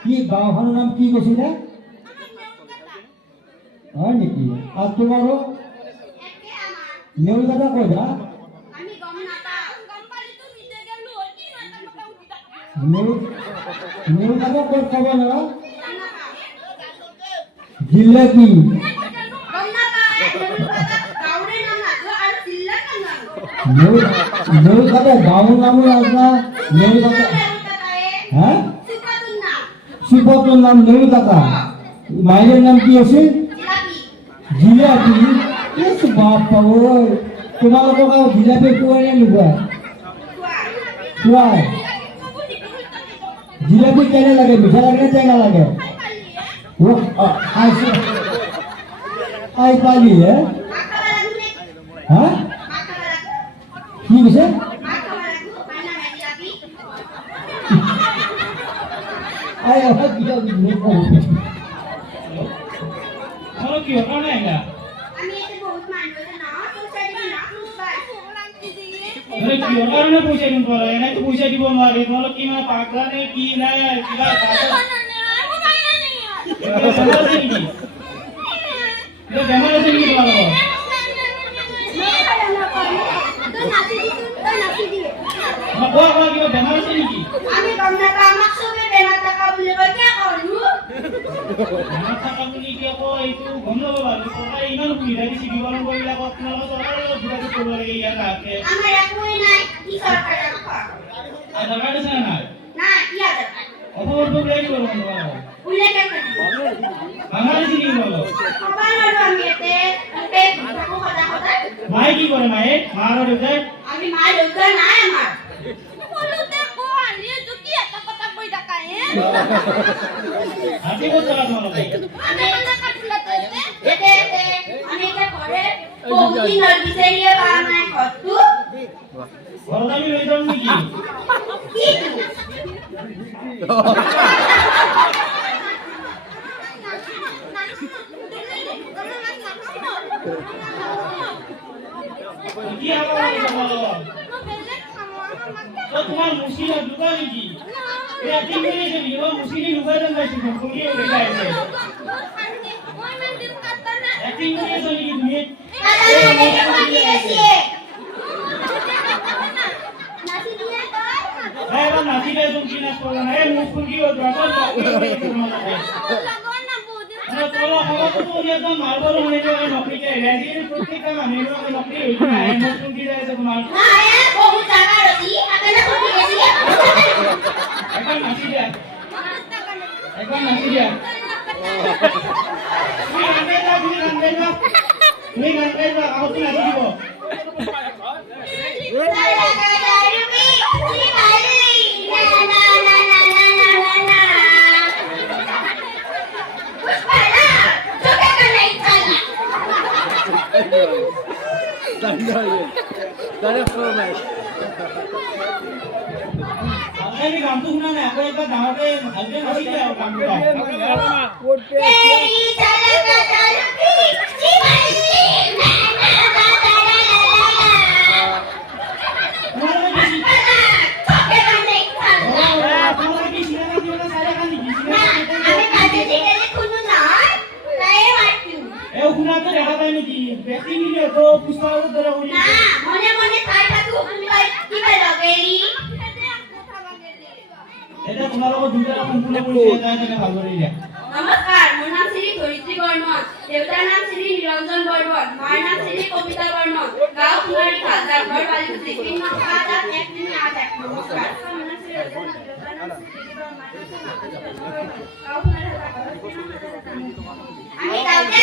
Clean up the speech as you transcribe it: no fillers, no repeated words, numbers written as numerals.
কি গাঁওখনৰ নাম কি কৈছিলে হয় নেকি আৰু তোমাৰো নেউলকাটা কৈ যা নেউলকাটা ক'ত খাব না জিলা কি নেউলকাটা গাঁৱৰ নামো আছে নেউলকাটা হা সিপতুৰ নাম নেউলকাটা মায়েৰ নাম কি আছে জিলাপি ইস বাপ্পা ওই তোমালোকক জিলাপি খুৱাই নে নোখোৱাই খুৱাই জিলাপি কেনে লাগে মিঠা লাগে নে টেঙা লাগে খাই পালি হা কি কৈছে আই আহা কি আমি কি হলো না এটা আমি এতে বহুত মানবো না পয়সা দিবি না আরে কি কারণে পয়সা দিন পড়া এনে তো পয়সা দিব মারে বলো কি না পাগলা নে কি না কিবা এটা বেমার আছে কি বলো না বাবা কি বেমার আছে নাকি আমি গমনা কামাক সবে বেমার টাকা বলে বল কি করু বেমার টাকা বলি কি কো এই তো গমনা বাবা তোরা ইমান সুবিধা দিছি বিবরণ কইলা কত না সরকার সুবিধা করব লাগে ইয়া রাখে আমার একই নাই কি সরকার রাখা আধার কার্ড আছে না না কি আধার কার্ড অথবা তো প্লাই করব না উল্লেখ করে বাংলাদেশি কি বলো বাবা না আমি এতে কথা কথা মাই কি করে মায়ে মারো রে আমি মা লোকটা না আমার বলতে কোয়ালি তো কি এত কথা কই ডাকা আপনি কত টাকা মারো ভাই আমি টাকা তুলা তো এতে আমি এটা করে বহুদিন নর বিসেরিয়ে বানায় কত বড়দামি লই যাও নাকি কি আবার বলো তো তোমার মুসিনা দুটো নাকি এ তিন মিনিট দিল মুসিনি ঢুকাই দেন যাইছি কোকি হয়ে যাইছে একদিন নিয়ে চলি তুমি এবার নাচি দেয় তুমি কি নাচ করো না এ মুখ কি ও দ্রাগন না তোরা হলো তো একদম মারবল হয়ে যাবে নকরিকে রেজির প্রত্যেকটা মানুষের নকরি হইছে না মুখ কি যায় তোমার না এ বহু জায়গা রছি আপনি কোটি গেছি এখন নাচি দেয় এখন নাচি দেয় তুমি গান গাইবা আবার তুমি নাচি দিব আমি গান তো শুনা না এখন একবার দাঁড়াতে হালকা নাচি দাও গানটা নমস্কাৰ মোৰ নাম শ্ৰী ধৰিত্ৰী বৰ্মন দেউতাৰ নাম শ্ৰী নিৰঞ্জন বৰ্মন মাৰ নাম শ্ৰী কবিতা বৰ্মন গাঁও কুমাৰী ঘৰ বালিকুটি পিন নম্বৰ 8 নমস্কাৰ আমি গাঁৱতে